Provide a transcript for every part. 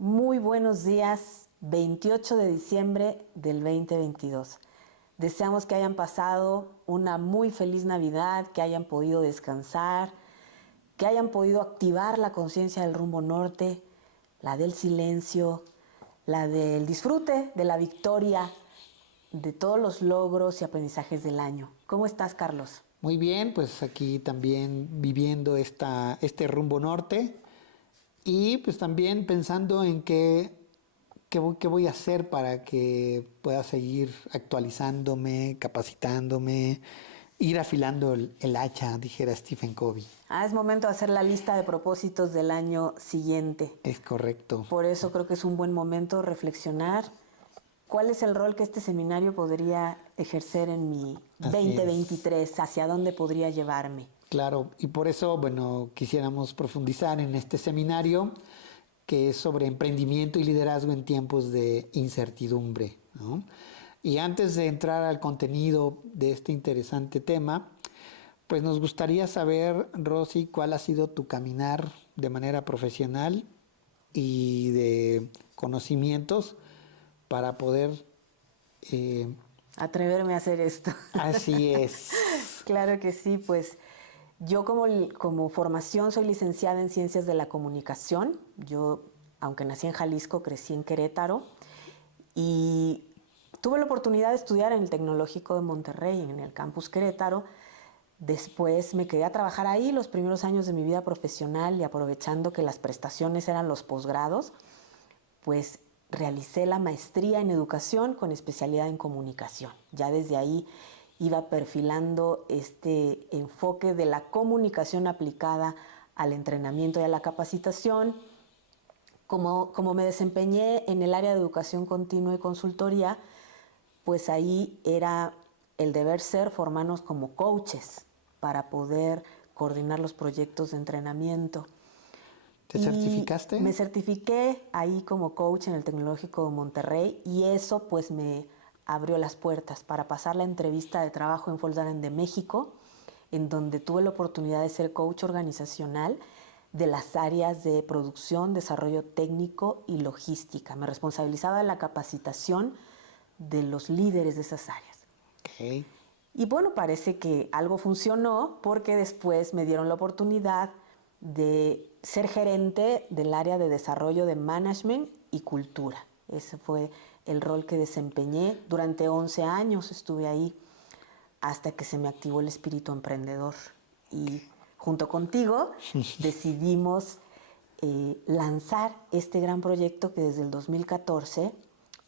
Muy buenos días, 28 de diciembre del 2022. Deseamos que hayan pasado una muy feliz Navidad, que hayan podido descansar, que hayan podido activar la conciencia del rumbo norte, la del silencio, la del disfrute, de la victoria, de todos los logros y aprendizajes del año. ¿Cómo estás, Carlos? Muy bien, pues aquí también viviendo este rumbo norte y pues también pensando en qué voy a hacer para que pueda seguir actualizándome, capacitándome, ir afilando el hacha, dijera Stephen Covey. Es momento de hacer la lista de propósitos del año siguiente. Es correcto. Por eso creo que es un buen momento reflexionar cuál es el rol que este seminario podría ejercer en mi Así es. 2023, hacia dónde podría llevarme. Claro, y por eso, bueno, quisiéramos profundizar en este seminario que es sobre emprendimiento y liderazgo en tiempos de incertidumbre, ¿no? Y antes de entrar al contenido de este interesante tema, pues nos gustaría saber, Rosy, cuál ha sido tu caminar de manera profesional y de conocimientos para poder... eh, Atreverme a hacer esto. así es. Claro que sí, pues yo como formación soy licenciada en Ciencias de la Comunicación. Yo, aunque nací en Jalisco, crecí en Querétaro y tuve la oportunidad de estudiar en el Tecnológico de Monterrey, en el campus Querétaro. Después me quedé a trabajar ahí los primeros años de mi vida profesional y aprovechando que las prestaciones eran los posgrados, pues realicé la maestría en educación con especialidad en comunicación. Ya desde ahí iba perfilando este enfoque de la comunicación aplicada al entrenamiento y a la capacitación. Como me desempeñé en el área de educación continua y consultoría, pues ahí era el deber ser formarnos como coaches para poder coordinar los proyectos de entrenamiento. ¿Te Y me certificaste? certifiqué ahí como coach en el Tecnológico de Monterrey y eso pues me abrió las puertas para pasar la entrevista de trabajo en Volkswagen de México, en donde tuve la oportunidad de ser coach organizacional de las áreas de producción, desarrollo técnico y logística. Me responsabilizaba de la capacitación de los líderes de esas áreas. Ok. Y bueno, parece que algo funcionó porque después me dieron la oportunidad de ser gerente del área de desarrollo de management y cultura. Ese fue el rol que desempeñé. Durante 11 años estuve ahí hasta que se me activó el espíritu emprendedor. Y junto contigo decidimos lanzar este gran proyecto que desde el 2014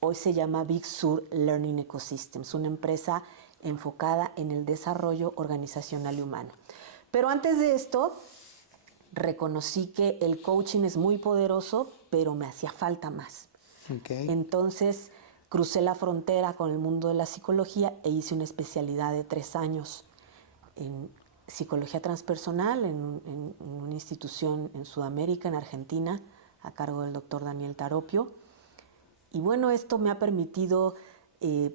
hoy se llama Big Sur Learning Ecosystems, una empresa enfocada en el desarrollo organizacional y humano. Pero antes de esto, reconocí que el coaching es muy poderoso, pero me hacía falta más. Ok. Entonces crucé la frontera con el mundo de la psicología e hice una especialidad de 3 años en psicología transpersonal en una institución en Sudamérica, en Argentina, a cargo del doctor Daniel Taropio. Y bueno, esto me ha permitido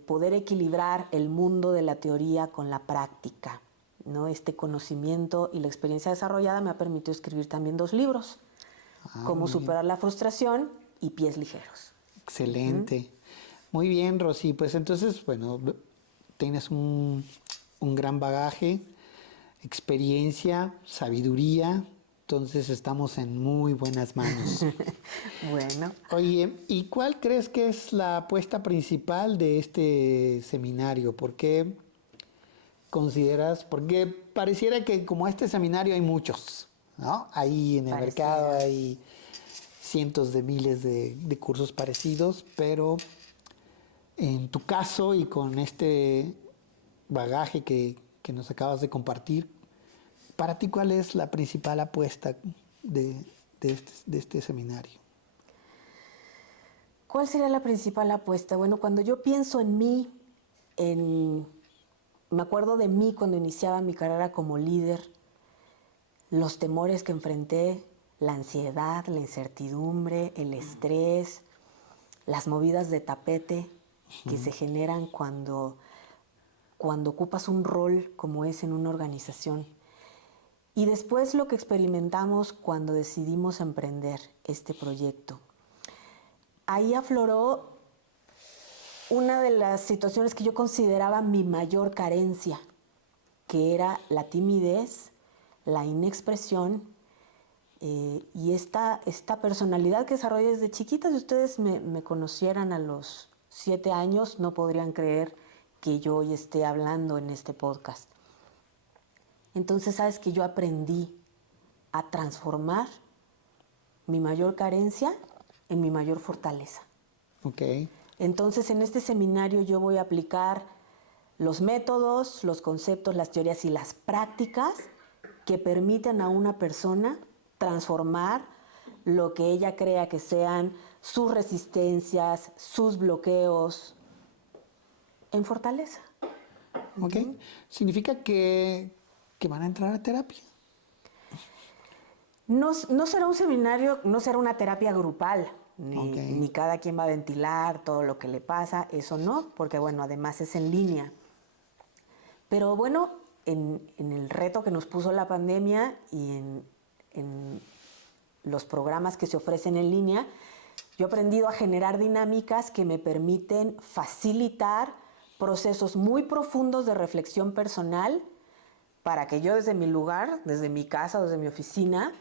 poder equilibrar el mundo de la teoría con la práctica, ¿no? Este conocimiento y la experiencia desarrollada me ha permitido escribir también 2 libros, Cómo Muy bien. superar la frustración y Pies ligeros. Excelente. Muy bien, Rosy. Pues entonces, bueno, tienes un gran bagaje, experiencia, sabiduría. Entonces estamos en muy buenas manos. Bueno, Oye, ¿y cuál crees que es la apuesta principal de este seminario? ¿Por qué consideras? Porque pareciera que como este seminario hay muchos, ¿no? Ahí en el mercado pareciera. hay cientos de miles de cursos parecidos, pero en tu caso y con este bagaje que nos acabas de compartir, para ti, ¿cuál es la principal apuesta de este seminario? ¿Cuál sería la principal apuesta? Bueno, cuando yo pienso en mí, me acuerdo de mí cuando iniciaba mi carrera como líder, los temores que enfrenté, la ansiedad, la incertidumbre, el estrés, las movidas de tapete que se generan cuando ocupas un rol como es en una organización. Y después lo que experimentamos cuando decidimos emprender este proyecto. ahí afloró una de las situaciones que yo consideraba mi mayor carencia, que era la timidez, la inexpresión y esta personalidad que desarrollé desde chiquita. Si ustedes me conocieran a los 7 años, no podrían creer que yo hoy esté hablando en este podcast. Entonces, sabes que yo aprendí a transformar mi mayor carencia en mi mayor fortaleza. Ok. Entonces, en este seminario yo voy a aplicar los métodos, los conceptos, las teorías y las prácticas que permiten a una persona transformar lo que ella crea que sean sus resistencias, sus bloqueos, en fortaleza. Ok. ¿Significa que van a entrar a terapia? No será un seminario, no será una terapia grupal, ni cada quien va a ventilar todo lo que le pasa, eso no, porque bueno, además es en línea. Pero bueno, en el reto que nos puso la pandemia y en los programas que se ofrecen en línea, yo he aprendido a generar dinámicas que me permiten facilitar procesos muy profundos de reflexión personal para que yo desde mi lugar, desde mi casa, desde mi oficina,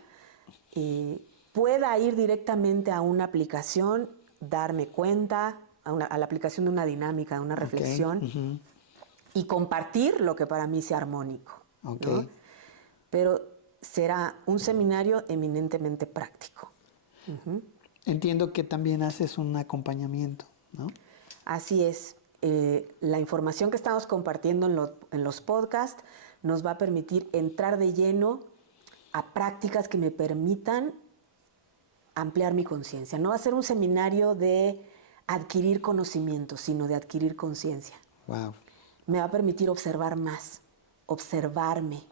pueda ir directamente a una aplicación, darme cuenta, a la aplicación de una dinámica, de una reflexión, y compartir lo que para mí sea armónico. ¿No? Pero será un seminario eminentemente práctico. Entiendo que también haces un acompañamiento, ¿no? Así es. La información que estamos compartiendo en los podcasts nos va a permitir entrar de lleno a prácticas que me permitan ampliar mi conciencia. No va a ser un seminario de adquirir conocimiento, sino de adquirir conciencia. Wow. Me va a permitir observar más, observarme,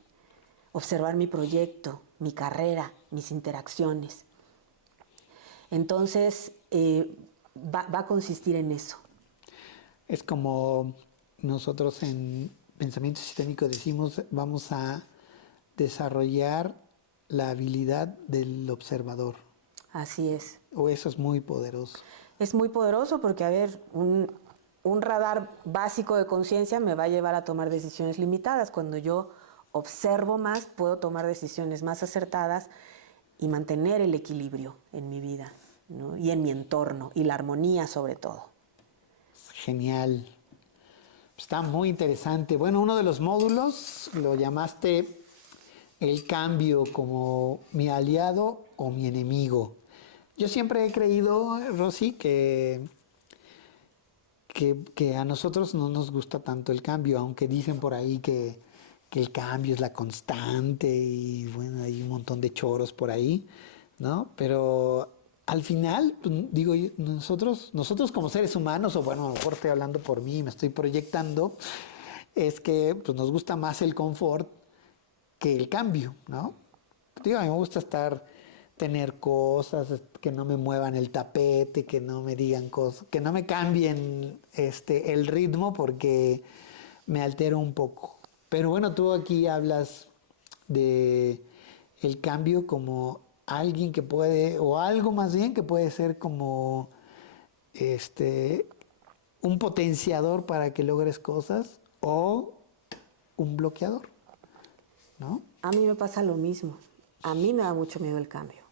observar mi proyecto, mi carrera, mis interacciones. Entonces, va a consistir en eso. Es como nosotros en pensamiento sistémico decimos, vamos a desarrollar la habilidad del observador. Así es. O eso es muy poderoso. Es muy poderoso porque, a ver, un radar básico de conciencia me va a llevar a tomar decisiones limitadas. Cuando yo observo más, puedo tomar decisiones más acertadas y mantener el equilibrio en mi vida, ¿no? Y en mi entorno, y la armonía sobre todo. Genial. Está muy interesante. Bueno, uno de los módulos lo llamaste el cambio como mi aliado o mi enemigo. Yo siempre he creído, Rosy, que a nosotros no nos gusta tanto el cambio, aunque dicen por ahí que el cambio es la constante y bueno, hay un montón de choros por ahí, ¿no? Pero al final, pues, digo, nosotros como seres humanos, o bueno, a lo mejor estoy hablando por mí, me estoy proyectando, es que pues, nos gusta más el confort que el cambio, ¿no? Digo, a mí me gusta tener cosas, que no me muevan el tapete, que no me digan cosas, que no me cambien el ritmo porque me altero un poco. Pero bueno, tú aquí hablas de el cambio como alguien que puede, o algo más bien que puede ser como un potenciador para que logres cosas o un bloqueador, ¿no? A mí me pasa lo mismo. A mí me da mucho miedo el cambio.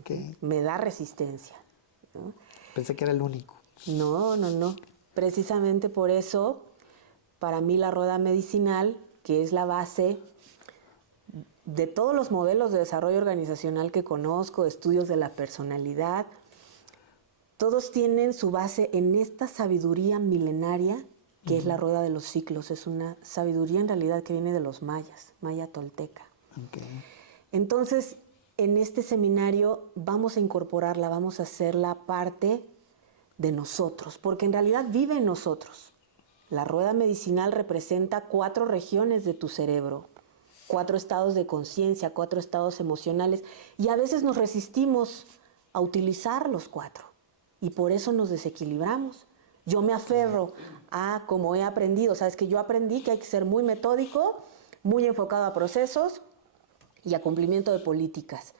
Okay. Me da resistencia, ¿no? Pensé que era el único. No. Precisamente por eso, para mí la rueda medicinal, que es la base de todos los modelos de desarrollo organizacional que conozco, estudios de la personalidad, todos tienen su base en esta sabiduría milenaria que es la rueda de los ciclos. Es una sabiduría en realidad que viene de los mayas, maya tolteca. Okay. Entonces, en este seminario vamos a incorporarla, vamos a hacerla parte de nosotros, porque en realidad vive en nosotros. La rueda medicinal representa 4 regiones de tu cerebro, 4 estados de conciencia, 4 estados emocionales, y a veces nos resistimos a utilizar los 4, y por eso nos desequilibramos. Yo me aferro a como he aprendido, sabes que yo aprendí que hay que ser muy metódico, muy enfocado a procesos y a cumplimiento de políticas.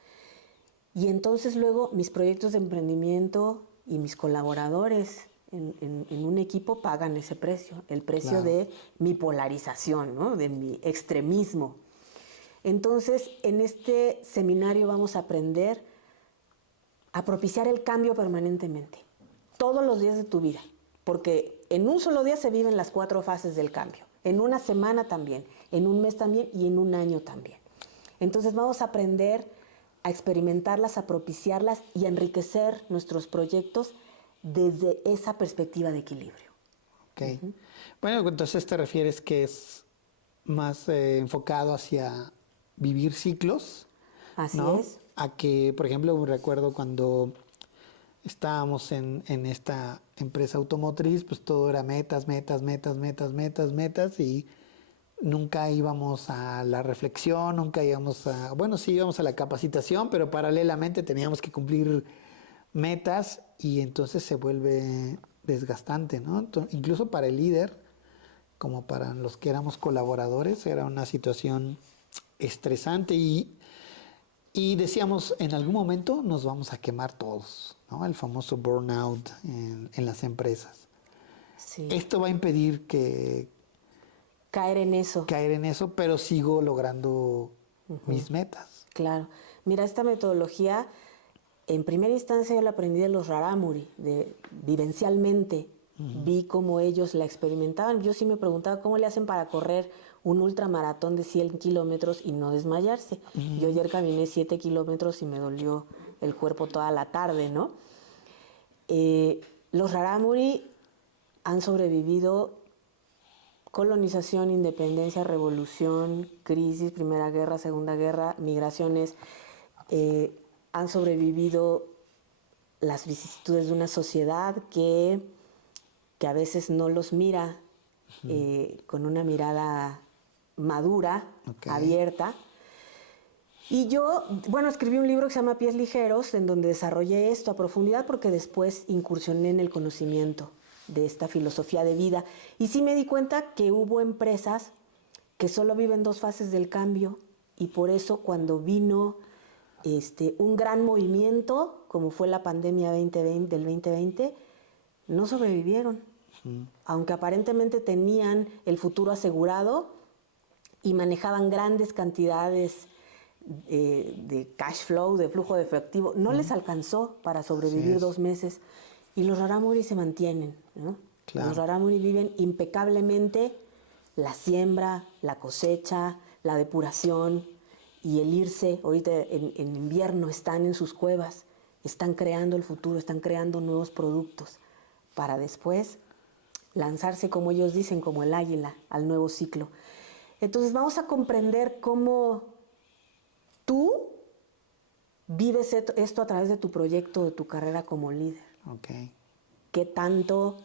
Y entonces luego mis proyectos de emprendimiento y mis colaboradores en un equipo pagan ese precio, el precio Claro. de mi polarización, ¿no? De mi extremismo. Entonces, en este seminario vamos a aprender a propiciar el cambio permanentemente, todos los días de tu vida, porque en un solo día se viven las 4 fases del cambio, en una semana también, en un mes también y en un año también. Entonces vamos a aprender a experimentarlas, a propiciarlas y a enriquecer nuestros proyectos desde esa perspectiva de equilibrio. Ok. Bueno, entonces te refieres que es más enfocado hacia vivir ciclos, Así ¿no? es. A que, por ejemplo, recuerdo cuando estábamos en esta empresa automotriz, pues todo era metas, metas, metas, metas, metas, metas y nunca íbamos a la reflexión, nunca íbamos a, bueno, sí íbamos a la capacitación, pero paralelamente teníamos que cumplir metas y entonces se vuelve desgastante, ¿no? Incluso para el líder, como para los que éramos colaboradores, era una situación estresante y decíamos, en algún momento nos vamos a quemar todos, ¿no? El famoso burnout en las empresas. Sí. Esto va a impedir Caer en eso. caer en eso, pero sigo logrando mis metas. Claro. Mira, esta metodología, en primera instancia yo la aprendí de los Rarámuri, vivencialmente. Vi cómo ellos la experimentaban. Yo sí me preguntaba cómo le hacen para correr un ultramaratón de 100 kilómetros y no desmayarse. Yo ayer caminé 7 kilómetros y me dolió el cuerpo toda la tarde, ¿no? Los Rarámuri han sobrevivido colonización, independencia, revolución, crisis, Primera Guerra, Segunda Guerra, migraciones. Han sobrevivido las vicisitudes de una sociedad que a veces no los mira con una mirada madura, abierta. Y yo, bueno, escribí un libro que se llama Pies Ligeros, en donde desarrollé esto a profundidad porque después incursioné en el conocimiento de esta filosofía de vida. Y sí me di cuenta que hubo empresas que solo viven 2 fases del cambio y por eso cuando vino un gran movimiento, como fue la pandemia del 2020, no sobrevivieron. Aunque aparentemente tenían el futuro asegurado y manejaban grandes cantidades de cash flow, de flujo de efectivo, no les alcanzó para sobrevivir 2 meses. Y los Rarámuri se mantienen, ¿no? Claro. Los Rarámuri viven impecablemente la siembra, la cosecha, la depuración y el irse. Ahorita en invierno están en sus cuevas, están creando el futuro, están creando nuevos productos para después lanzarse, como ellos dicen, como el águila, al nuevo ciclo. Entonces vamos a comprender cómo tú vives esto a través de tu proyecto, de tu carrera como líder. Okay. ¿Qué tanto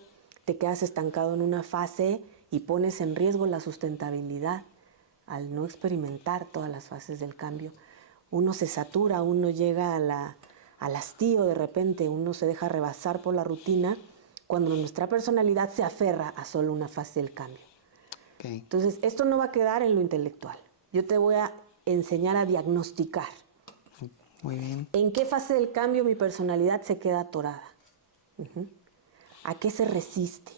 te quedas estancado en una fase y pones en riesgo la sustentabilidad al no experimentar todas las fases del cambio? Uno se satura, uno llega al hastío de repente, uno se deja rebasar por la rutina cuando nuestra personalidad se aferra a solo una fase del cambio. Okay. Entonces, esto no va a quedar en lo intelectual. Yo te voy a enseñar a diagnosticar. Muy bien. ¿En qué fase del cambio mi personalidad se queda atorada? ¿A qué se resiste?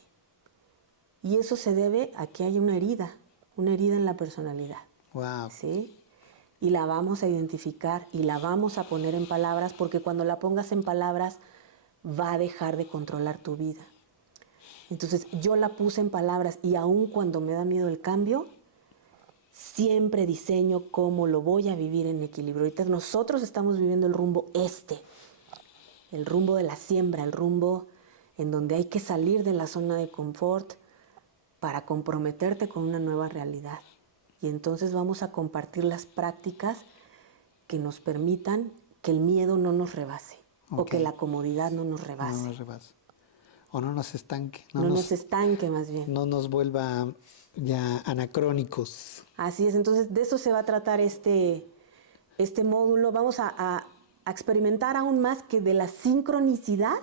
Y eso se debe a que hay una herida en la personalidad. Wow. ¿Sí? Y la vamos a identificar y la vamos a poner en palabras porque cuando la pongas en palabras va a dejar de controlar tu vida. Entonces yo la puse en palabras y aun cuando me da miedo el cambio, siempre diseño cómo lo voy a vivir en equilibrio. Ahorita nosotros estamos viviendo el rumbo el rumbo de la siembra, el rumbo en donde hay que salir de la zona de confort para comprometerte con una nueva realidad. Y entonces vamos a compartir las prácticas que nos permitan que el miedo no nos rebase o que la comodidad no nos rebase. No nos rebase. O no nos estanque. No nos estanque más bien. No nos vuelva ya anacrónicos. Así es, entonces de eso se va a tratar este módulo. Vamos a experimentar aún más que de la sincronicidad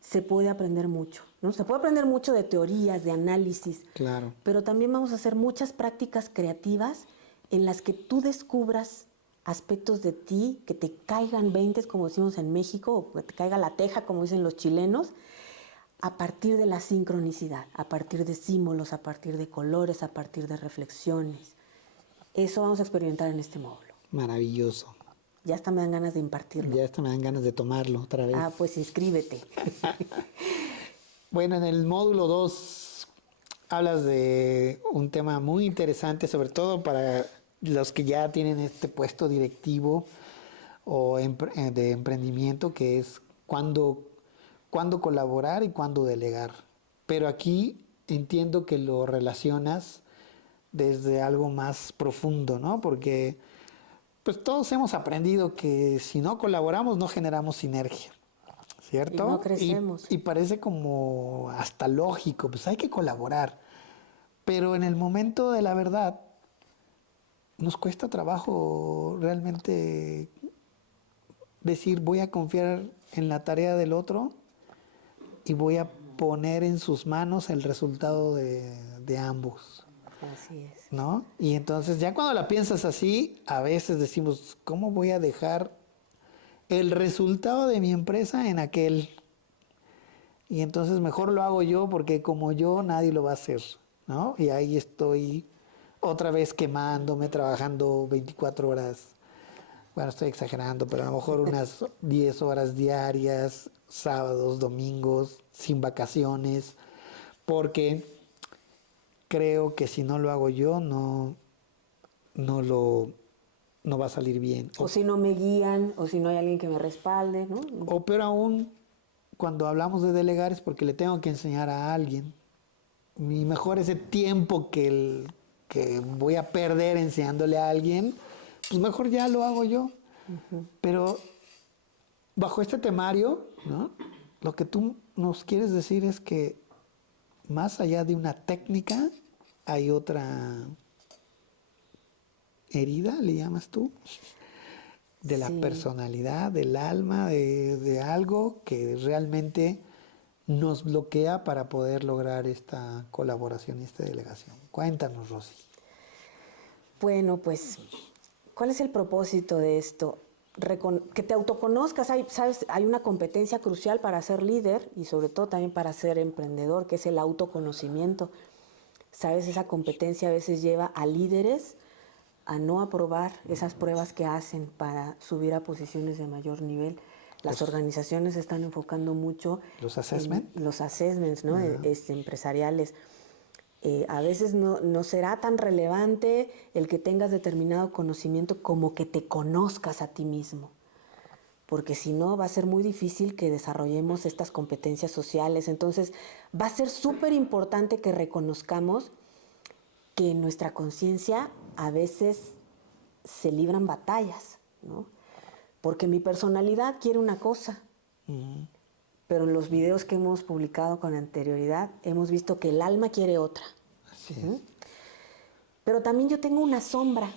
se puede aprender mucho, ¿no? Se puede aprender mucho de teorías, de análisis. Claro. Pero también vamos a hacer muchas prácticas creativas en las que tú descubras aspectos de ti, que te caigan veintes, como decimos en México, o que te caiga la teja, como dicen los chilenos, a partir de la sincronicidad, a partir de símbolos, a partir de colores, a partir de reflexiones. Eso vamos a experimentar en este módulo. Maravilloso. Ya hasta me dan ganas de impartirlo. Ya hasta me dan ganas de tomarlo otra vez. Pues inscríbete. Bueno, en el módulo 2 hablas de un tema muy interesante, sobre todo para los que ya tienen este puesto directivo o de emprendimiento, que es cuándo colaborar y cuándo delegar. Pero aquí entiendo que lo relacionas desde algo más profundo, ¿no? Porque pues todos hemos aprendido que si no colaboramos no generamos sinergia, ¿cierto? Y no crecemos. Y parece como hasta lógico, pues hay que colaborar. Pero en el momento de la verdad nos cuesta trabajo realmente decir voy a confiar en la tarea del otro y voy a poner en sus manos el resultado de ambos. Así es. ¿No? Y entonces ya cuando la piensas así, a veces decimos, ¿cómo voy a dejar el resultado de mi empresa en aquel? Y entonces mejor lo hago yo porque como yo nadie lo va a hacer, ¿no? Y ahí estoy otra vez quemándome, trabajando 24 horas. Bueno, estoy exagerando, pero a lo mejor unas 10 horas diarias, sábados, domingos, sin vacaciones, porque creo que si no lo hago yo, no va a salir bien. O si no me guían, o si no hay alguien que me respalde, ¿no? O peor aún, cuando hablamos de delegar es porque le tengo que enseñar a alguien. Y mejor ese tiempo que voy a perder enseñándole a alguien, pues mejor ya lo hago yo. Pero bajo este temario, ¿no? Lo que tú nos quieres decir es que más allá de una técnica, hay otra herida, le llamas tú, de la personalidad, del alma, de algo que realmente nos bloquea para poder lograr esta colaboración y esta delegación. Cuéntanos, Rosy. Bueno, pues, ¿cuál es el propósito de esto? Que te autoconozcas, ¿sabes? Hay una competencia crucial para ser líder y sobre todo también para ser emprendedor, que es el autoconocimiento. ¿Sabes? Esa competencia a veces lleva a líderes a no aprobar esas pruebas que hacen para subir a posiciones de mayor nivel. Las organizaciones se están enfocando mucho ¿Los assessments? en los assessments, ¿no? Empresariales. A veces no será tan relevante el que tengas determinado conocimiento como que te conozcas a ti mismo, porque si no va a ser muy difícil que desarrollemos estas competencias sociales. Entonces va a ser súper importante que reconozcamos que en nuestra conciencia a veces se libran batallas, ¿no? Porque mi personalidad quiere una cosa, pero en los videos que hemos publicado con anterioridad hemos visto que el alma quiere otra. Así es. Pero también yo tengo una sombra,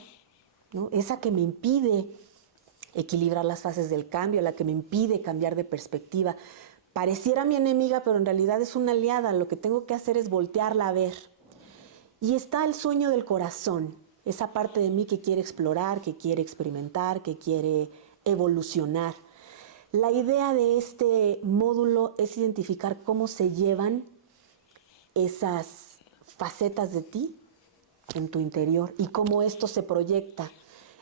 ¿no? Esa que me impide equilibrar las fases del cambio, la que me impide cambiar de perspectiva. Pareciera mi enemiga, pero en realidad es una aliada. Lo que tengo que hacer es voltearla a ver. Y está el sueño del corazón, esa parte de mí que quiere explorar, que quiere experimentar, que quiere evolucionar. La idea de este módulo es identificar cómo se llevan esas facetas de ti en tu interior y cómo esto se proyecta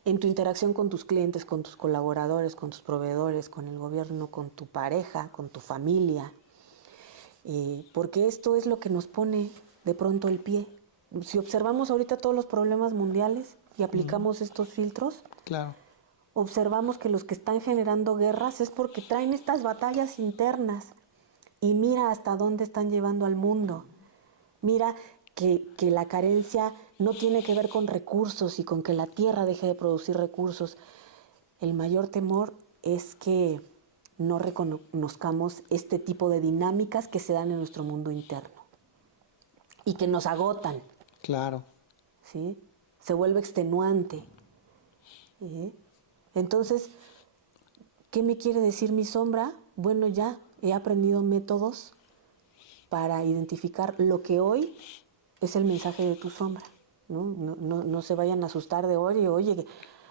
en tu interacción con tus clientes, con tus colaboradores, con tus proveedores, con el gobierno, con tu pareja, con tu familia. Porque esto es lo que nos pone de pronto el pie. Si observamos ahorita todos los problemas mundiales y aplicamos estos filtros, Claro. observamos que los que están generando guerras es porque traen estas batallas internas. Y mira hasta dónde están llevando al mundo. Mira que la carencia no tiene que ver con recursos y con que la tierra deje de producir recursos. El mayor temor es que no reconozcamos este tipo de dinámicas que se dan en nuestro mundo interno y que nos agotan. Claro. ¿Sí? Se vuelve extenuante. ¿Sí? Entonces, ¿qué me quiere decir mi sombra? Bueno, ya he aprendido métodos para identificar lo que hoy es el mensaje de tu sombra. No se vayan a asustar de oye,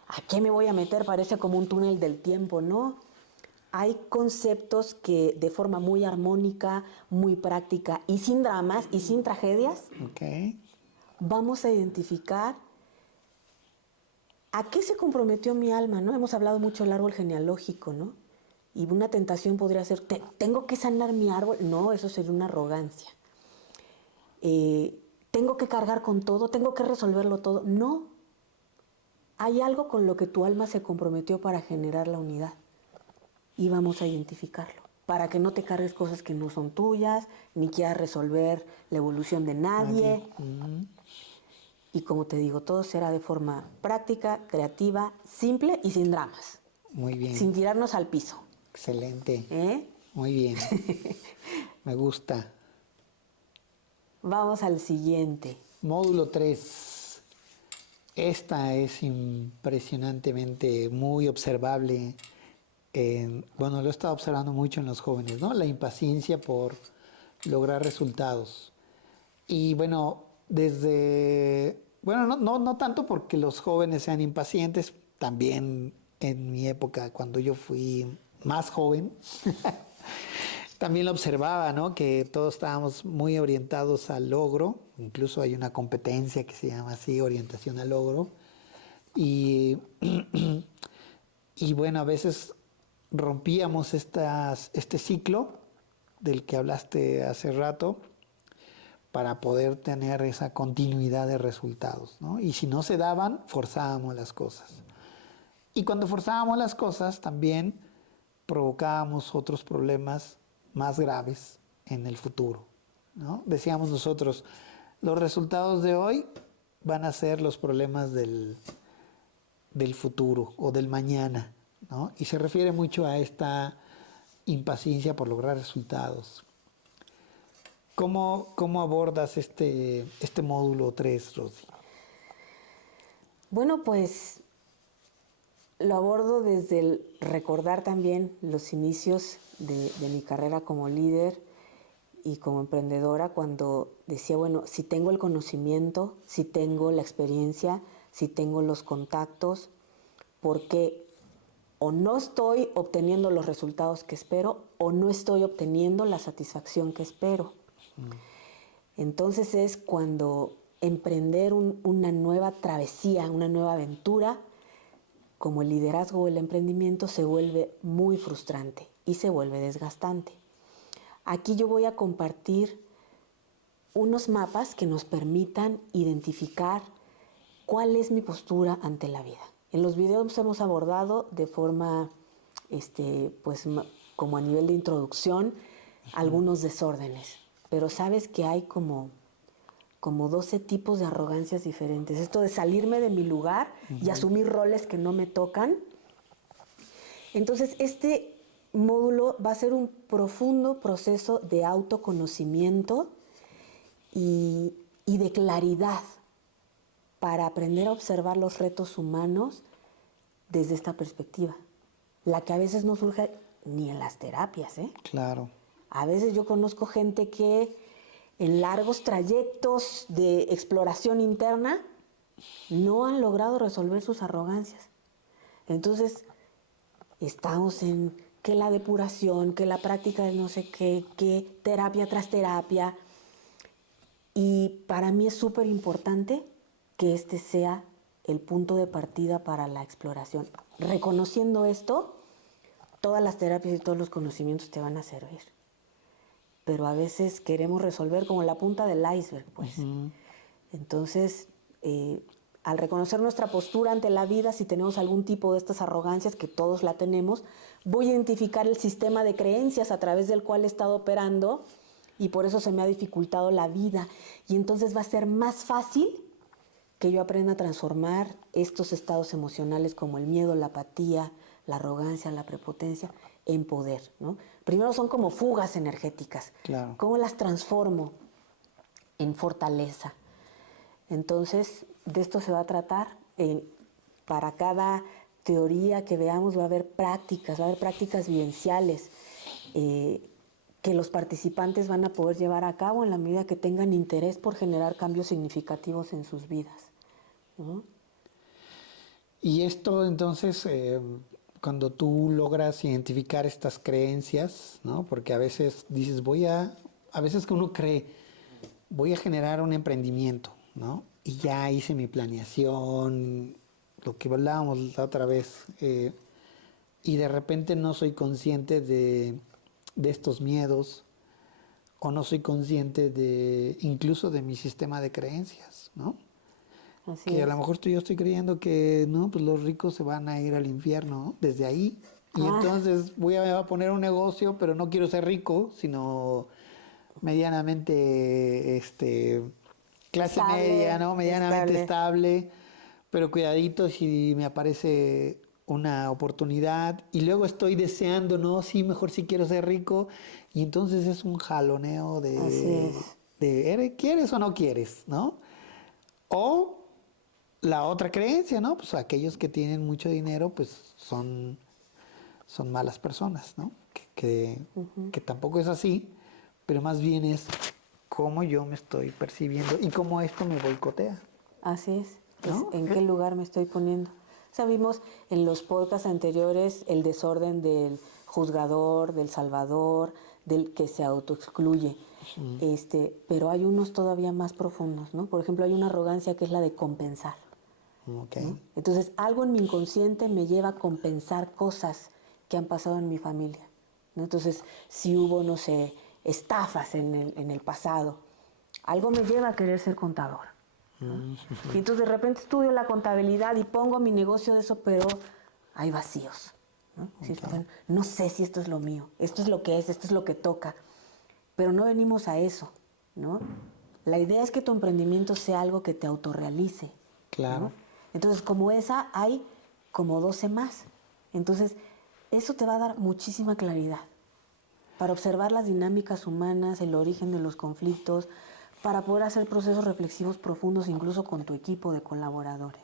¿a qué me voy a meter? Parece como un túnel del tiempo, ¿no? Hay conceptos que de forma muy armónica, muy práctica y sin dramas y sin tragedias, Ok. vamos a identificar a qué se comprometió mi alma, ¿no? Hemos hablado mucho del árbol genealógico, ¿no? Y una tentación podría ser, ¿tengo que sanar mi árbol? No, eso sería una arrogancia. ¿Tengo que cargar con todo? ¿Tengo que resolverlo todo? No. Hay algo con lo que tu alma se comprometió para generar la unidad. Y vamos a identificarlo. Para que no te cargues cosas que no son tuyas, ni quieras resolver la evolución de nadie. Y como te digo, todo será de forma práctica, creativa, simple y sin dramas. Muy bien. Sin tirarnos al piso. Excelente. ¿Eh? Muy bien. Me gusta. Vamos al siguiente. Módulo 3. Esta es impresionantemente muy observable. Bueno, lo he estado observando mucho en los jóvenes, ¿no? La impaciencia por lograr resultados. Y bueno, bueno, no tanto porque los jóvenes sean impacientes, también en mi época, cuando yo fui más joven, también lo observaba, ¿no? Que todos estábamos muy orientados al logro, incluso hay una competencia que se llama así, orientación al logro, y, y bueno, a veces rompíamos este ciclo del que hablaste hace rato, para poder tener esa continuidad de resultados, ¿no? Y si no se daban, forzábamos las cosas. Y cuando forzábamos las cosas, también provocábamos otros problemas más graves en el futuro, ¿no? Decíamos nosotros, los resultados de hoy van a ser los problemas del futuro o del mañana, ¿no? Y se refiere mucho a esta impaciencia por lograr resultados. ¿Cómo abordas este módulo 3, Rosy? Bueno, pues lo abordo desde el recordar también los inicios de mi carrera como líder y como emprendedora, cuando decía, bueno, si tengo el conocimiento, si tengo la experiencia, si tengo los contactos, porque o no estoy obteniendo los resultados que espero o no estoy obteniendo la satisfacción que espero. Entonces es cuando emprender una nueva travesía, una nueva aventura, como el liderazgo o el emprendimiento, se vuelve muy frustrante y se vuelve desgastante. Aquí yo voy a compartir unos mapas que nos permitan identificar cuál es mi postura ante la vida. En los videos hemos abordado de forma, pues, como a nivel de introducción, algunos desórdenes, pero sabes que hay como 12 tipos de arrogancias diferentes. Esto de salirme de mi lugar y asumir roles que no me tocan. Entonces, este módulo va a ser un profundo proceso de autoconocimiento y de claridad para aprender a observar los retos humanos desde esta perspectiva, la que a veces no surge ni en las terapias, ¿eh? Claro. A veces yo conozco gente que en largos trayectos de exploración interna no han logrado resolver sus arrogancias. Entonces, estamos en que la depuración, que la práctica de no sé qué, que terapia tras terapia. Y para mí es súper importante que este sea el punto de partida para la exploración. Reconociendo esto, todas las terapias y todos los conocimientos te van a servir. Pero a veces queremos resolver como la punta del iceberg, pues. Entonces, al reconocer nuestra postura ante la vida, si tenemos algún tipo de estas arrogancias, que todos la tenemos, voy a identificar el sistema de creencias a través del cual he estado operando y por eso se me ha dificultado la vida. Y entonces va a ser más fácil que yo aprenda a transformar estos estados emocionales como el miedo, la apatía, la arrogancia, la prepotencia, en poder, ¿no? Primero son como fugas energéticas. Claro. ¿Cómo las transformo en fortaleza? Entonces, de esto se va a tratar. Para cada teoría que veamos va a haber prácticas vivenciales que los participantes van a poder llevar a cabo en la medida que tengan interés por generar cambios significativos en sus vidas, ¿no? Y esto entonces, cuando tú logras identificar estas creencias, ¿no? Porque a veces dices, a veces que uno cree, voy a generar un emprendimiento, ¿no? Y ya hice mi planeación, lo que hablábamos la otra vez, y de repente no soy consciente de estos miedos, o no soy consciente de incluso de mi sistema de creencias, ¿no? Así Que a es. lo mejor yo estoy creyendo que no, pues los ricos se van a ir al infierno, ¿no? Desde ahí. Y Ah, entonces voy a poner un negocio, pero no quiero ser rico, sino medianamente clase media, estable, ¿no? Medianamente estable. estable, pero cuidadito si me aparece una oportunidad y luego estoy deseando, no, sí, mejor sí quiero ser rico y entonces es un jaloneo Así es. ¿quieres o no quieres, no? O la otra creencia, ¿no? Pues aquellos que tienen mucho dinero, pues son malas personas, ¿no? Que tampoco es así, pero más bien es cómo yo me estoy percibiendo y cómo esto me boicotea, Así es ¿no? en qué lugar me estoy poniendo. Sabimos en los podcasts anteriores el desorden del juzgador, del salvador, del que se autoexcluye. Pero hay unos todavía más profundos, ¿no? Por ejemplo, hay una arrogancia que es la de compensar, Ok, ¿no? Entonces, algo en mi inconsciente me lleva a compensar cosas que han pasado en mi familia, ¿no? Entonces, si hubo, no sé, estafas en el pasado, algo me lleva a querer ser contador. Y entonces de repente estudio la contabilidad y pongo mi negocio de eso, pero hay vacíos, ¿no? Decir, ok, bueno, no sé si esto es lo mío, esto es lo que es, esto es lo que toca, pero no venimos a eso, ¿no? La idea es que tu emprendimiento sea algo que te autorrealice, ¿no? claro. Entonces, como esa, hay como 12 más. Entonces, eso te va a dar muchísima claridad para observar las dinámicas humanas, el origen de los conflictos, para poder hacer procesos reflexivos profundos incluso con tu equipo de colaboradores.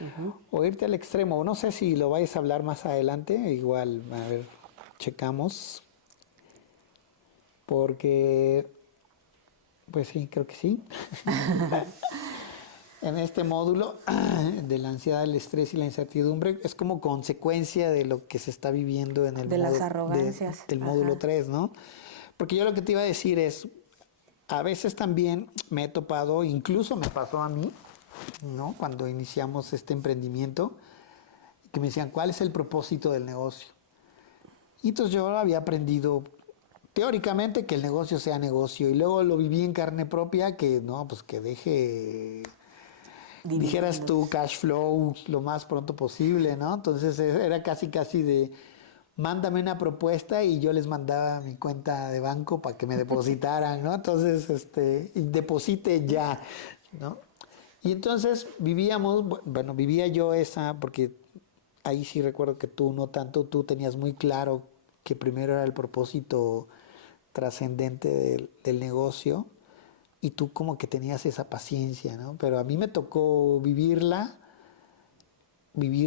Ujú. O irte al extremo, no sé si lo vais a hablar más adelante, igual, a ver, checamos, porque, pues sí, creo que sí. En este módulo de la ansiedad, el estrés y la incertidumbre es como consecuencia de lo que se está viviendo en el De las módulo arrogancias. del módulo Ajá. 3, ¿no? Porque yo lo que te iba a decir es, a veces también me he topado, incluso me pasó a mí, ¿no? Cuando iniciamos este emprendimiento, que me decían, ¿cuál es el propósito del negocio? Y entonces yo había aprendido teóricamente que el negocio sea negocio y luego lo viví en carne propia que no, pues que deje, dijeras tú, Dividendos. cash flow lo más pronto posible, ¿no? Entonces era casi casi de, mándame una propuesta y yo les mandaba mi cuenta de banco para que me depositaran, ¿no? Entonces, y deposite ya, ¿no? Y entonces vivíamos, bueno, vivía yo esa, porque ahí sí recuerdo que tú no tanto, tú tenías muy claro que primero era el propósito trascendente del negocio y tú como que tenías esa paciencia, ¿no? Pero a mí me tocó vivir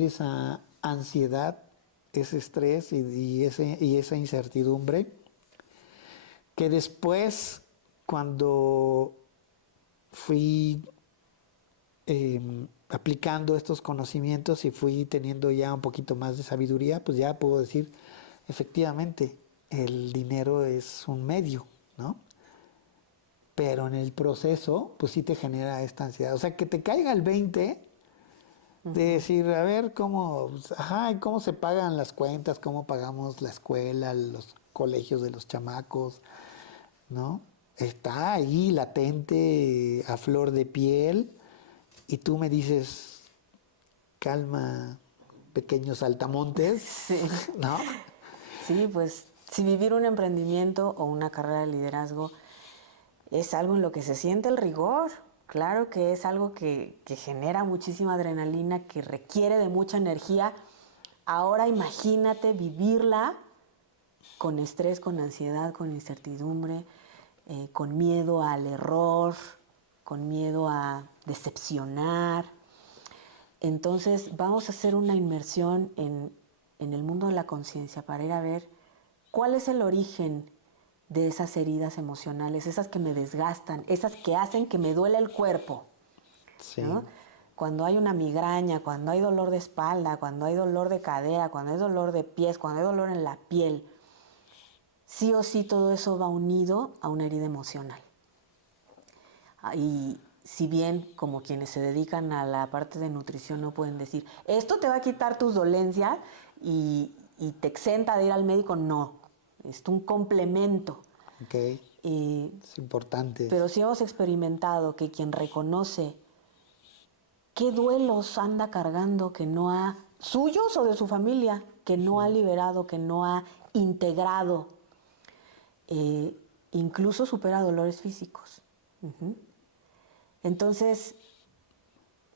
esa ansiedad, ese estrés y esa incertidumbre, que después, cuando fui aplicando estos conocimientos y fui teniendo ya un poquito más de sabiduría, pues ya puedo decir, efectivamente, el dinero es un medio, ¿no? Pero en el proceso, pues sí te genera esta ansiedad. O sea, que te caiga el 20 de decir, a ver, cómo, pues, ajá, cómo se pagan las cuentas, cómo pagamos la escuela, los colegios de los chamacos, ¿no? Está ahí latente, a flor de piel, y tú me dices, calma, pequeños saltamontes, Sí. ¿no? Sí, pues si vivir un emprendimiento o una carrera de liderazgo es algo en lo que se siente el rigor, claro que es algo que genera muchísima adrenalina, que requiere de mucha energía. Ahora imagínate vivirla con estrés, con ansiedad, con incertidumbre, con miedo al error, con miedo a decepcionar. Entonces vamos a hacer una inmersión en el mundo de la conciencia para ir a ver cuál es el origen de esas heridas emocionales, esas que me desgastan, esas que hacen que me duele el cuerpo, Sí. ¿no? cuando hay una migraña, cuando hay dolor de espalda, cuando hay dolor de cadera, cuando hay dolor de pies, cuando hay dolor en la piel, sí o sí todo eso va unido a una herida emocional. Y si bien como quienes se dedican a la parte de nutrición no pueden decir, esto te va a quitar tus dolencias y te exenta de ir al médico, no, es un complemento. Ok, es importante. Pero sí hemos experimentado que quien reconoce qué duelos anda cargando que no ha, suyos o de su familia, que no ha liberado, que no ha integrado, incluso supera dolores físicos. Uh-huh. Entonces,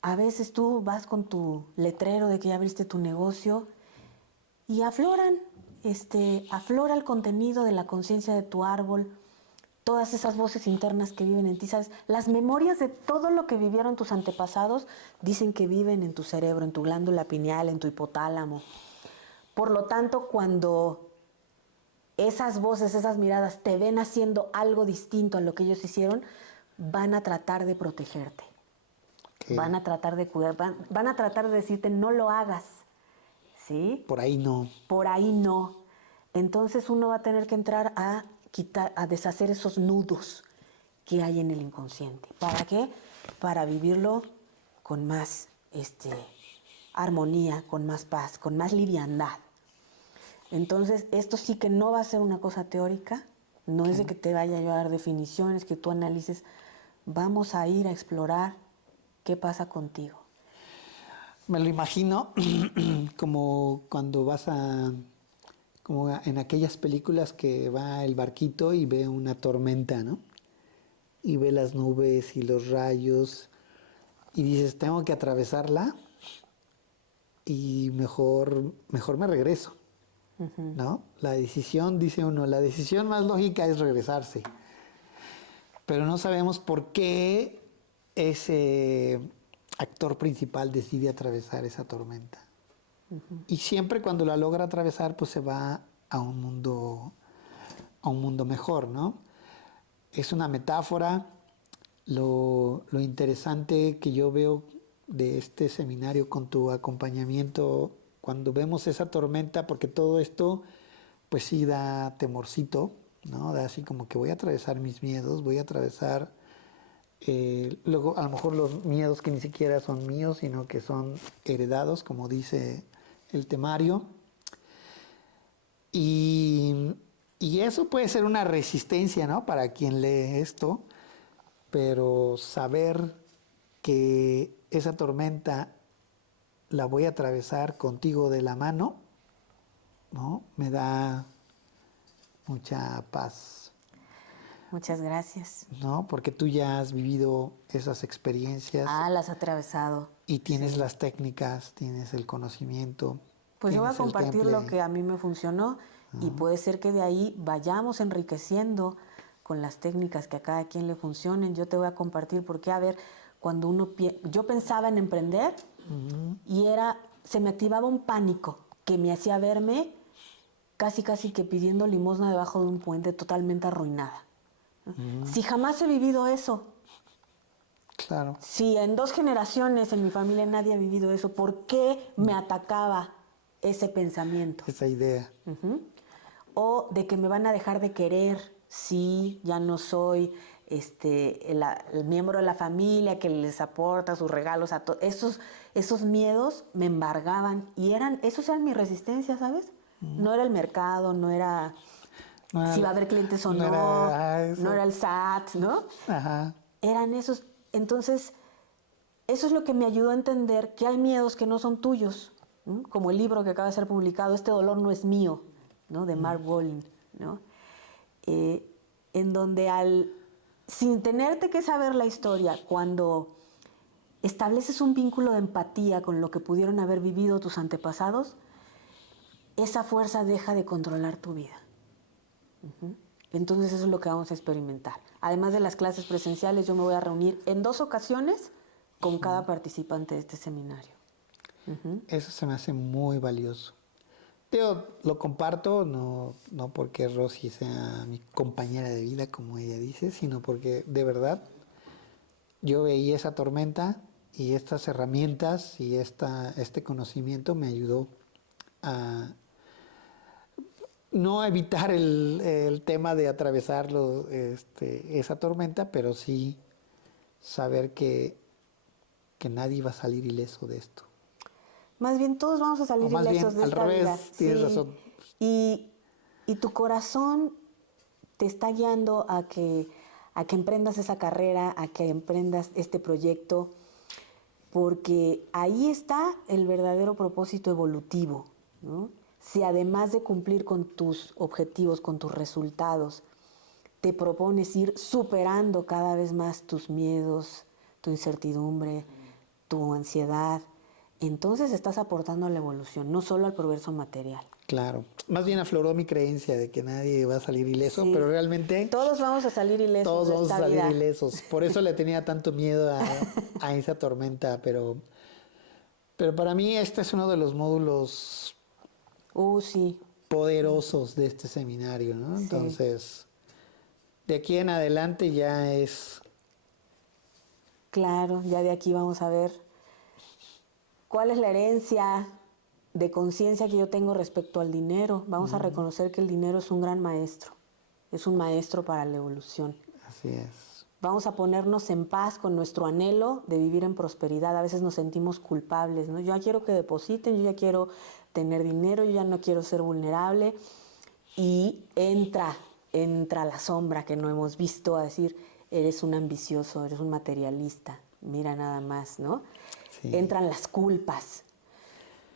a veces tú vas con tu letrero de que ya abriste tu negocio y aflora el contenido de la conciencia de tu árbol, todas esas voces internas que viven en ti, ¿sabes? Las memorias de todo lo que vivieron tus antepasados dicen que viven en tu cerebro, en tu glándula pineal, en tu hipotálamo. Por lo tanto, cuando esas voces, esas miradas te ven haciendo algo distinto a lo que ellos hicieron, van a tratar de protegerte. Okay. Van a tratar de cuidar, van a tratar de decirte no lo hagas, ¿sí? Por ahí no. Por ahí no. Entonces uno va a tener que entrar a deshacer esos nudos que hay en el inconsciente. ¿Para qué? Para vivirlo con más armonía, con más paz, con más liviandad. Entonces, esto sí que no va a ser una cosa teórica, no es de que te vaya yo a dar definiciones, que tú analices. Vamos a ir a explorar qué pasa contigo. Me lo imagino como cuando vas como en aquellas películas que va el barquito y ve una tormenta, ¿no? Y ve las nubes y los rayos y dices, tengo que atravesarla y mejor me regreso, uh-huh. ¿No? La decisión, dice uno, la decisión más lógica es regresarse. Pero no sabemos por qué ese actor principal decide atravesar esa tormenta. Uh-huh. Y siempre cuando la logra atravesar, pues se va a un mundo mejor, ¿no? Es una metáfora. Lo interesante que yo veo de este seminario con tu acompañamiento, cuando vemos esa tormenta, porque todo esto, pues sí da temorcito, ¿no? Da así como que voy a atravesar mis miedos, voy a atravesar luego a lo mejor los miedos que ni siquiera son míos, sino que son heredados, como dice el temario. Y eso puede ser una resistencia, ¿no? Para quien lee esto, pero saber que esa tormenta la voy a atravesar contigo de la mano, ¿no? Me da mucha paz. Muchas gracias. ¿No? Porque tú ya has vivido esas experiencias. Las has atravesado. Y tienes las técnicas, tienes el conocimiento. Pues yo voy a compartir lo que a mí me funcionó y puede ser que de ahí vayamos enriqueciendo con las técnicas que a cada quien le funcionen. Yo te voy a compartir porque, a ver, cuando yo pensaba en emprender y se me activaba un pánico que me hacía verme casi que pidiendo limosna debajo de un puente, totalmente arruinada. Si jamás he vivido eso, claro. Si en 2 generaciones en mi familia nadie ha vivido eso, ¿por qué me atacaba ese pensamiento? Esa idea. Uh-huh. O de que me van a dejar de querer si ya no soy el miembro de la familia que les aporta sus regalos a todos. Esos miedos me embargaban y esos eran mi resistencia, ¿sabes? No era el mercado, no era si va a haber clientes o no era el SAT, ¿no? Ajá. Eran esos. Entonces, eso es lo que me ayudó a entender que hay miedos que no son tuyos, ¿no? Como el libro que acaba de ser publicado, Este dolor no es mío, ¿no? De Mark Wolin, ¿no? En donde sin tenerte que saber la historia, cuando estableces un vínculo de empatía con lo que pudieron haber vivido tus antepasados, esa fuerza deja de controlar tu vida. Uh-huh. Entonces eso es lo que vamos a experimentar. Además de las clases presenciales, yo me voy a reunir en 2 ocasiones con cada participante de este seminario. Uh-huh. Eso se me hace muy valioso. Yo lo comparto, no porque Rosy sea mi compañera de vida, como ella dice, sino porque de verdad yo veía esa tormenta y estas herramientas y este conocimiento me ayudó a no evitar el tema de atravesarlo, esa tormenta, pero sí saber que nadie va a salir ileso de esto. Más bien todos vamos a O salir más ilesos bien, de al esta vida. revés, tienes razón. Y, y tu corazón te está guiando a que emprendas esa carrera, a que emprendas este proyecto, porque ahí está el verdadero propósito evolutivo, ¿no? Si además de cumplir con tus objetivos, con tus resultados, te propones ir superando cada vez más tus miedos, tu incertidumbre, tu ansiedad, entonces estás aportando a la evolución, no solo al progreso material. Claro. Más bien afloró mi creencia de que nadie va a salir ileso, Sí. pero realmente Todos vamos a salir ilesos todos de vamos a esta salir vida. ilesos. Por eso le tenía tanto miedo a esa tormenta, pero para mí este es uno de los módulos Sí, poderosos de este seminario, ¿no? sí. Entonces, de aquí en adelante ya es... Claro, ya de aquí vamos a ver cuál es la herencia de conciencia que yo tengo respecto al dinero. Vamos a reconocer que el dinero es un gran maestro, es un maestro para la evolución. Así es. Vamos a ponernos en paz con nuestro anhelo de vivir en prosperidad. A veces nos sentimos culpables, ¿no? Yo ya quiero que depositen, yo ya quiero tener dinero, yo ya no quiero ser vulnerable. Y entra la sombra que no hemos visto a decir, eres un ambicioso, eres un materialista, mira nada más, ¿no? Sí. Entran las culpas.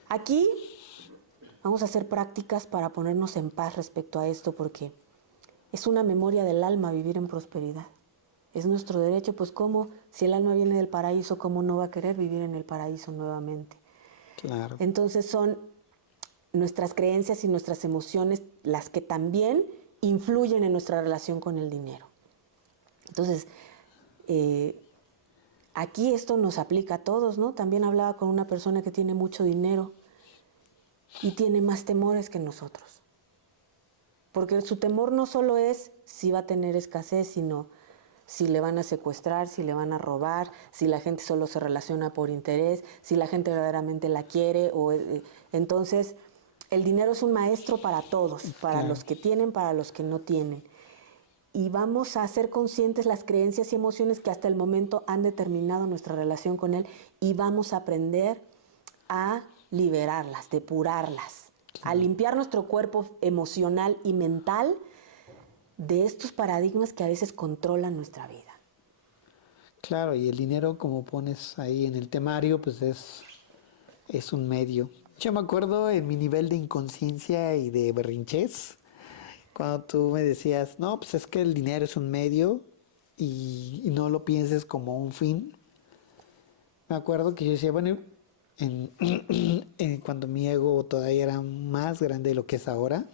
Aquí vamos a hacer prácticas para ponernos en paz respecto a esto, porque es una memoria del alma vivir en prosperidad. Es nuestro derecho, pues cómo, si el alma viene del paraíso, ¿cómo no va a querer vivir en el paraíso nuevamente? Claro. Entonces son nuestras creencias y nuestras emociones las que también influyen en nuestra relación con el dinero. Entonces, aquí esto nos aplica a todos, ¿no? También hablaba con una persona que tiene mucho dinero y tiene más temores que nosotros. Porque su temor no solo es si va a tener escasez, sino si le van a secuestrar, si le van a robar, si la gente solo se relaciona por interés, si la gente verdaderamente la quiere. Entonces, el dinero es un maestro para todos, para Claro. los que tienen, para los que no tienen. Y vamos a hacer conscientes las creencias y emociones que hasta el momento han determinado nuestra relación con él y vamos a aprender a liberarlas, depurarlas, a limpiar nuestro cuerpo emocional y mental de estos paradigmas que a veces controlan nuestra vida. Claro, y el dinero, como pones ahí en el temario, pues es un medio. Yo me acuerdo en mi nivel de inconsciencia y de berrinchez, cuando tú me decías, no, pues es que el dinero es un medio y no lo pienses como un fin. Me acuerdo que yo decía, bueno, cuando mi ego todavía era más grande de lo que es ahora,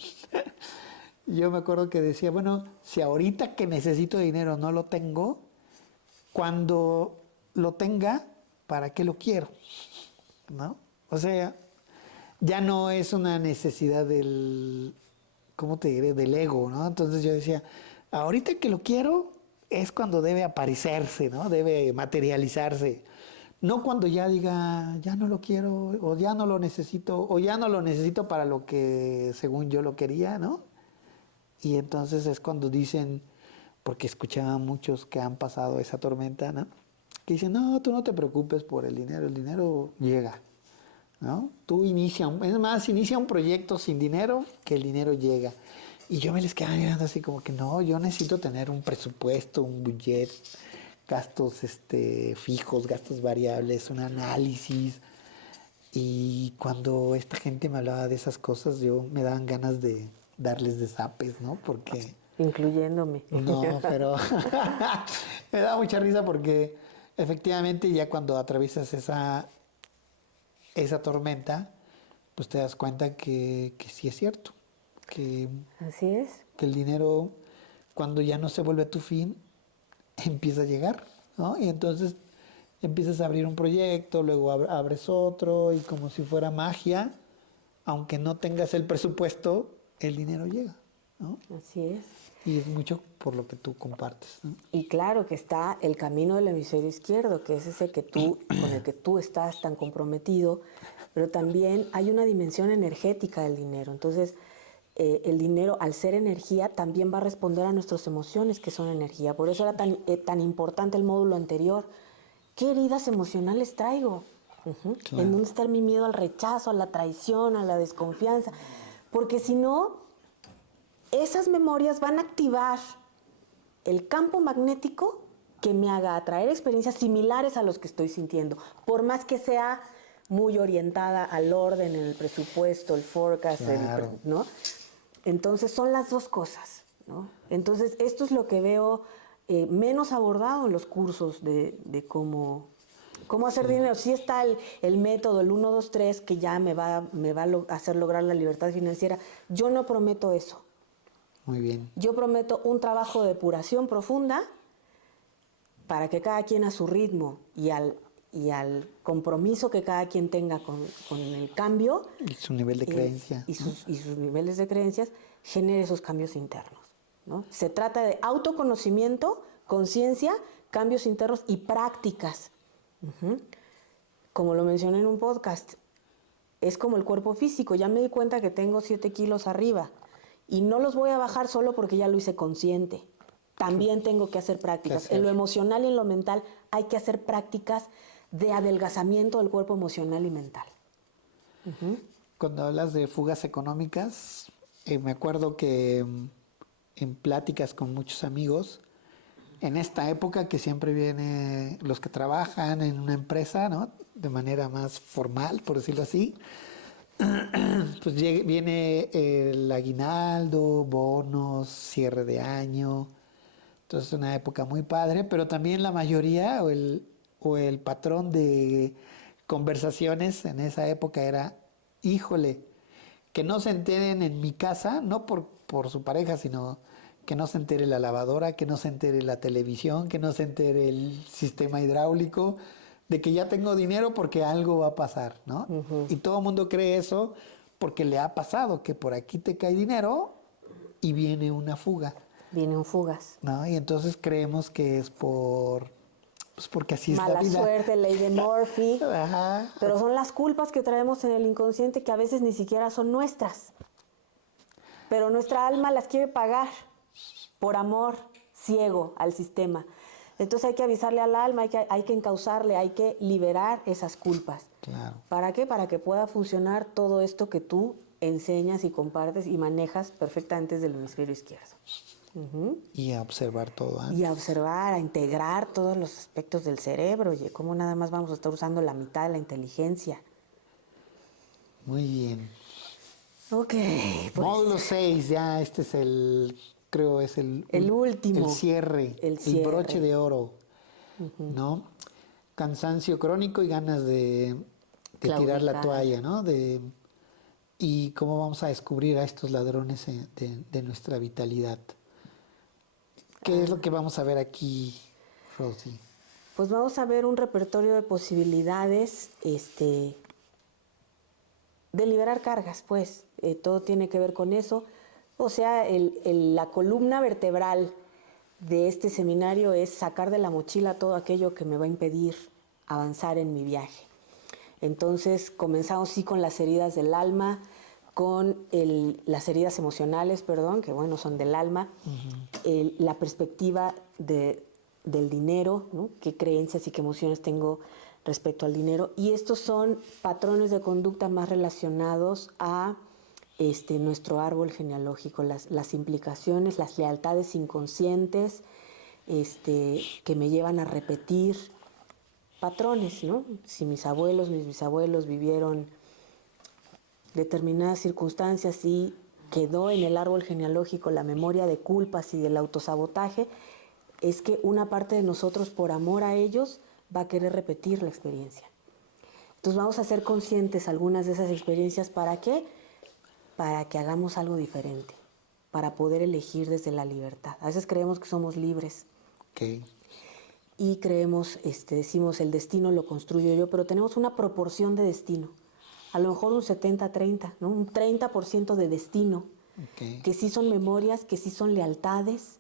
yo me acuerdo que decía, bueno, si ahorita que necesito dinero no lo tengo, cuando lo tenga, ¿para qué lo quiero? ¿No? O sea, ya no es una necesidad del, ¿cómo te diré? Del ego, ¿no? Entonces yo decía, ahorita que lo quiero es cuando debe aparecerse, ¿no? Debe materializarse. No cuando ya diga, ya no lo quiero, o ya no lo necesito, o ya no lo necesito para lo que según yo lo quería, ¿no? Y entonces es cuando dicen, porque escuchaba a muchos que han pasado esa tormenta, ¿no? Que dicen, no, tú no te preocupes por el dinero llega, ¿no? Tú inicia un proyecto sin dinero, que el dinero llega. Y yo me les quedaba mirando así como que no, yo necesito tener un presupuesto, un budget, gastos fijos, gastos variables, un análisis. Y cuando esta gente me hablaba de esas cosas, yo me daban ganas de darles de zapes, ¿no? Porque Incluyéndome. no, pero me da mucha risa porque efectivamente ya cuando atraviesas esa tormenta, pues te das cuenta que sí es cierto, que, Así es. que el dinero cuando ya no se vuelve tu fin, empieza a llegar, ¿no? Y entonces empiezas a abrir un proyecto, luego abres otro y como si fuera magia, aunque no tengas el presupuesto, el dinero llega. ¿no? Así es. Y es mucho por lo que tú compartes, ¿no? Y claro que está el camino del hemisferio izquierdo, que es ese que con el que tú estás tan comprometido, pero también hay una dimensión energética del dinero. Entonces, el dinero, al ser energía, también va a responder a nuestras emociones, que son energía. Por eso era tan importante el módulo anterior. ¿Qué heridas emocionales traigo? Claro. ¿En dónde está mi miedo al rechazo, a la traición, a la desconfianza? Porque si no, esas memorias van a activar el campo magnético que me haga atraer experiencias similares a los que estoy sintiendo, por más que sea muy orientada al orden, el presupuesto, el forecast, Claro. ¿no? Entonces son las dos cosas, ¿no? Entonces esto es lo que veo menos abordado en los cursos de cómo hacer dinero. Sí está el método, el 1, 2, 3, que ya me va a hacer lograr la libertad financiera. Yo no prometo eso. Muy bien. Yo prometo un trabajo de depuración profunda para que cada quien a su ritmo y al compromiso que cada quien tenga con el cambio Y su nivel de creencia. y sus niveles de creencias genere esos cambios internos, ¿no? Se trata de autoconocimiento, conciencia, cambios internos y prácticas. Como lo mencioné en un podcast, es como el cuerpo físico. Ya me di cuenta que tengo 7 kilos arriba y no los voy a bajar solo porque ya lo hice consciente. También tengo que hacer prácticas. En lo emocional y en lo mental hay que hacer prácticas de adelgazamiento del cuerpo emocional y mental. Cuando hablas de fugas económicas, me acuerdo que en pláticas con muchos amigos, en esta época que siempre viene los que trabajan en una empresa, ¿no? De manera más formal, por decirlo así, pues viene el aguinaldo, bonos, cierre de año. Entonces es una época muy padre, pero también la mayoría o el patrón de conversaciones en esa época era, híjole, que no se enteren en mi casa, no por su pareja, sino que no se entere la lavadora, que no se entere la televisión, que no se entere el sistema hidráulico, de que ya tengo dinero porque algo va a pasar, ¿no? Y todo el mundo cree eso porque le ha pasado, que por aquí te cae dinero y viene una fuga. Vienen fugas. ¿No? Y entonces creemos que es pues porque así es la Mala vida. suerte, ley de Murphy. Ajá. Pero son las culpas que traemos en el inconsciente que a veces ni siquiera son nuestras. Pero nuestra alma las quiere pagar por amor ciego al sistema. Entonces hay que avisarle al alma, hay que encauzarle, hay que liberar esas culpas. Claro. ¿Para qué? Para que pueda funcionar todo esto que tú enseñas y compartes y manejas perfectamente desde el hemisferio izquierdo. Y a observar todo antes. Y a observar, a integrar todos los aspectos del cerebro. Oye, ¿cómo nada más vamos a estar usando la mitad de la inteligencia? Muy bien. Ok, pues. Módulo 6, ya este es creo es El último. El cierre. El Broche de oro. ¿No? Cansancio crónico y ganas de tirar la toalla, ¿no? Y cómo vamos a descubrir a estos ladrones de nuestra vitalidad. ¿Qué es lo que vamos a ver aquí, Rosy? Pues vamos a ver un repertorio de posibilidades, de liberar cargas, pues. Todo tiene que ver con eso. O sea, la columna vertebral de este seminario es sacar de la mochila todo aquello que me va a impedir avanzar en mi viaje. Entonces, comenzamos sí con las heridas del alma, con las heridas emocionales, perdón, que bueno, son del alma, la perspectiva del dinero, ¿no? Qué creencias y qué emociones tengo respecto al dinero. Y estos son patrones de conducta más relacionados a nuestro árbol genealógico, las implicaciones, las lealtades inconscientes que me llevan a repetir patrones, ¿no? Si mis bisabuelos vivieron determinadas circunstancias y quedó en el árbol genealógico la memoria de culpas y del autosabotaje, es que una parte de nosotros, por amor a ellos, va a querer repetir la experiencia. Entonces vamos a ser conscientes algunas de esas experiencias. ¿Para qué? Para que hagamos algo diferente, para poder elegir desde la libertad. A veces creemos que somos libres. Okay. Y creemos, decimos, el destino lo construyo yo, pero tenemos una proporción de destino. A lo mejor un 70-30, ¿no? Un 30% de destino Ok. que sí son memorias, que sí son lealtades,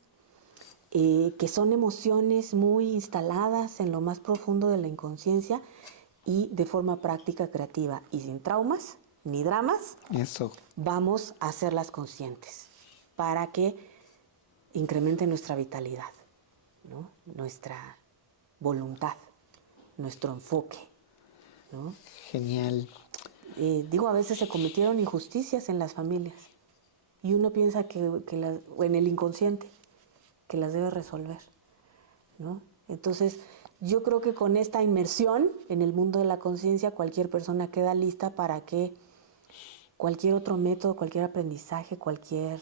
que son emociones muy instaladas en lo más profundo de la inconsciencia y de forma práctica, creativa y sin traumas ni dramas, Eso. vamos a hacerlas conscientes para que incremente nuestra vitalidad, ¿no? Nuestra voluntad, nuestro enfoque, ¿no? Genial. Digo, a veces se cometieron injusticias en las familias y uno piensa o en el inconsciente, que las debe resolver, ¿no? Entonces, yo creo que con esta inmersión en el mundo de la conciencia, cualquier persona queda lista para que cualquier otro método, cualquier aprendizaje, cualquier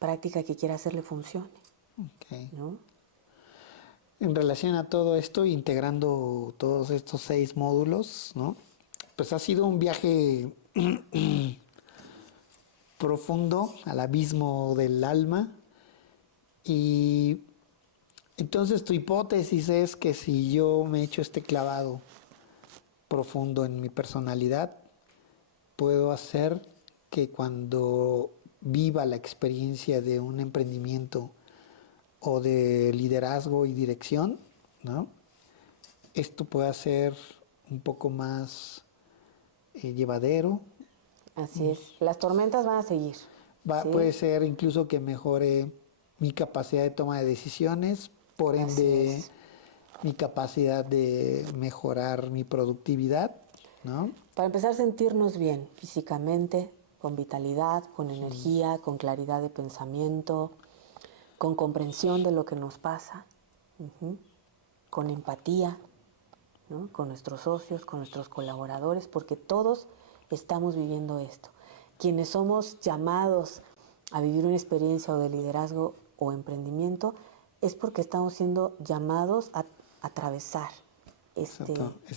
práctica que quiera hacer le funcione, Ok. ¿no? En relación a todo esto, integrando todos estos 6 módulos, ¿no? Pues ha sido un viaje profundo al abismo del alma. Y entonces tu hipótesis es que si yo me echo este clavado profundo en mi personalidad, puedo hacer que cuando viva la experiencia de un emprendimiento o de liderazgo y dirección, ¿no? Esto pueda ser un poco más llevadero. Así es. Las tormentas van a seguir, ¿sí? Puede ser incluso que mejore mi capacidad de toma de decisiones, por Así ende es. mi capacidad de mejorar mi productividad, ¿no? Para empezar, sentirnos bien físicamente, con vitalidad, con energía, con claridad de pensamiento, con comprensión de lo que nos pasa, ujú, con empatía, ¿no? Con nuestros socios, con nuestros colaboradores, porque todos estamos viviendo esto. Quienes somos llamados a vivir una experiencia o de liderazgo o emprendimiento es porque estamos siendo llamados a atravesar Esa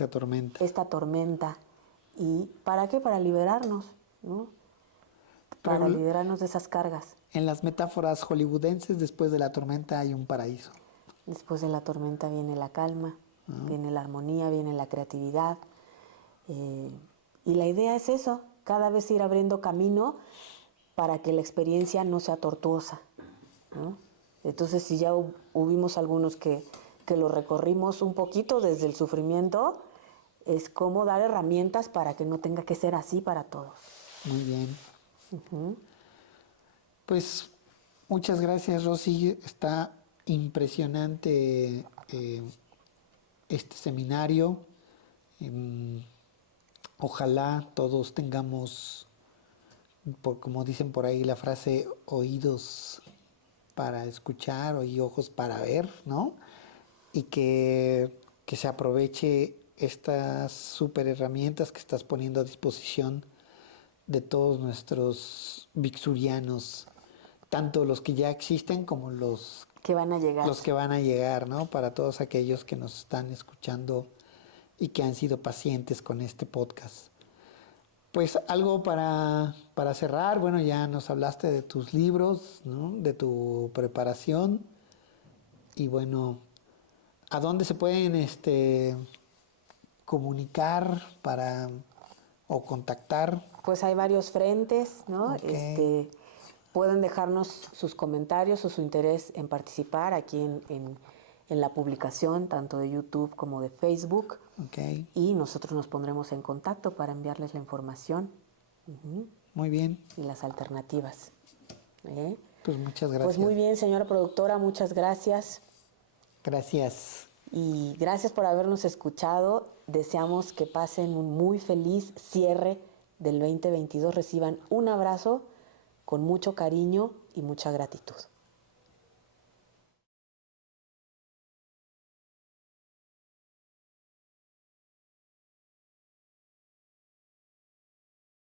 tormenta. esta tormenta. ¿Y para qué? Para liberarnos, ¿no? Para Pero liberarnos de esas cargas. en las metáforas hollywoodenses, después de la tormenta hay un paraíso. Después de la tormenta viene la calma, viene la armonía, viene la creatividad. eh, y la idea es eso, cada vez ir abriendo camino para que la experiencia no sea tortuosa, ¿no? Entonces, si ya hubimos algunos que lo recorrimos un poquito desde el sufrimiento, es como dar herramientas para que no tenga que ser así para todos. Muy bien. Ujú. Pues muchas gracias, Rosy. Está impresionante este seminario. Em, Ojalá todos tengamos, como dicen por ahí la frase, oídos para escuchar y ojos para ver, ¿no? Y que se aproveche estas super herramientas que estás poniendo a disposición de todos nuestros vixurianos, tanto los que ya existen como Que van a llegar. los que van a llegar, ¿no? Para todos aquellos que nos están escuchando y que han sido pacientes con este podcast. Pues algo para cerrar, bueno, ya nos hablaste de tus libros, ¿no? De tu preparación y bueno, ¿a dónde se pueden comunicar para o contactar? Pues hay varios frentes, ¿no? Ok, Pueden dejarnos sus comentarios o su interés en participar aquí en la publicación, tanto de YouTube como de Facebook, ok, y nosotros nos pondremos en contacto para enviarles la información, ujú, muy bien, y las alternativas. ¿Eh? pues muchas Pues gracias. muy bien, señora productora, muchas gracias. Gracias. Y gracias por habernos escuchado. Deseamos que pasen un muy feliz cierre del 2022. Reciban un abrazo con mucho cariño y mucha gratitud.